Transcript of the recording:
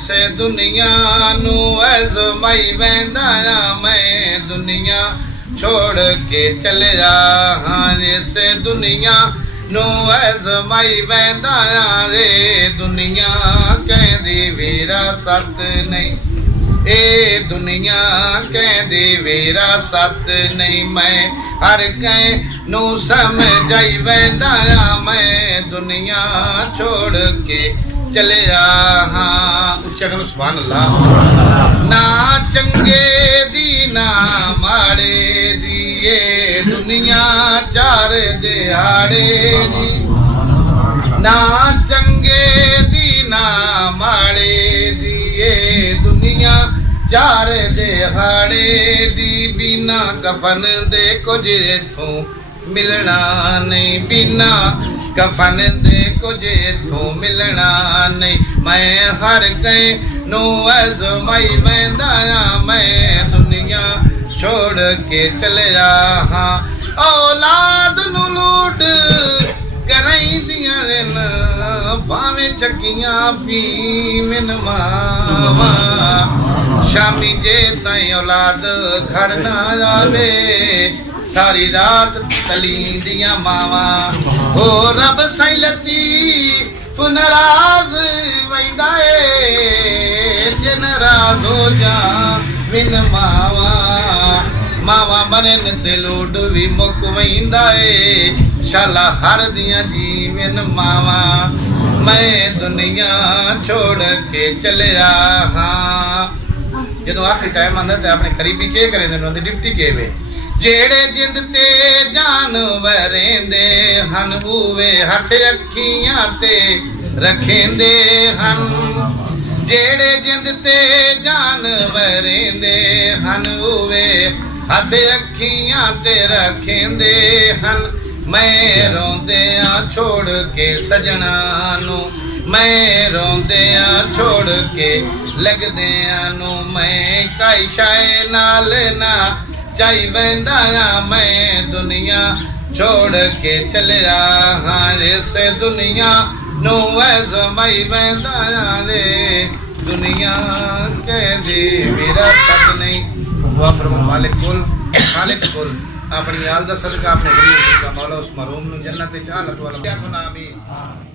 इस दुनिया नू आज़माई वेंदा मैं दुनिया छोड़ के चले जा हाँ इस दुनिया नू आज़माई वेंदा रे दुनिया कहदी विरासत नहीं ए दुनिया कहदी विरासत नहीं मैं हर कहीं नू समझाई वेंदा मैं दुनिया छोड़ के चले जा हाँ उच्चा करो सुभान अल्लाह ना चंगे दी ना माड़े दी ये दुनिया चार दिहाड़े दी ना चंगे दी ना माड़े दी ये दुनिया चार दिहाड़े दी बिना कफन दे कुछ इथों मिलना नहीं बिना कफन दे कुछ इथों मिलना नहीं मैं हर कहीं नू आज़माई वेंदा मैं दुनिया छोड़ के चले जा हाँ औलाद नू लूट कराइंदियां न भावें चक्कियां पी मिन मावा शामी जे ताईं औलाद घर ना आवे सारी रात तलींदियां मावा हो रब साईं लतीफ़ नाराज़ वेंदा ए जे नाराज़ हो जा मिन मावा मावा मरन ते लोड भी मुक वेंदा ए शाला हर दियां जीवन मावा मैं दुनिया छोड़ के चले हाँ जो आखिरी टाइम आंदा ते अपने करीबी के करे ने डिप्टी के वे जेड़े जिंद ते जानवरेंदे हन उवे हथ अखियां ते रखेंदे हन जेड़े जिंद ते जानवरेंदे हन उवे हथ अखियां ते रखेंदे हन मैं रोंदियां छोड़ के सजना नू मैं रोंदियां छोड़ के लगदियां नू मैं काई शाय नाल ना चाई वेंदा मैं दुनिया छोड़ के चले हाँ इस दुनिया नू आज़माई वेंदा रे दुनिया कहदी विरासत नहीं वाफर मालिक कुल अपनी याद दा सदका अपने गरीब का मौला उस मरूम नू जन्नत च हालत वाला क्या गुनाह आमीन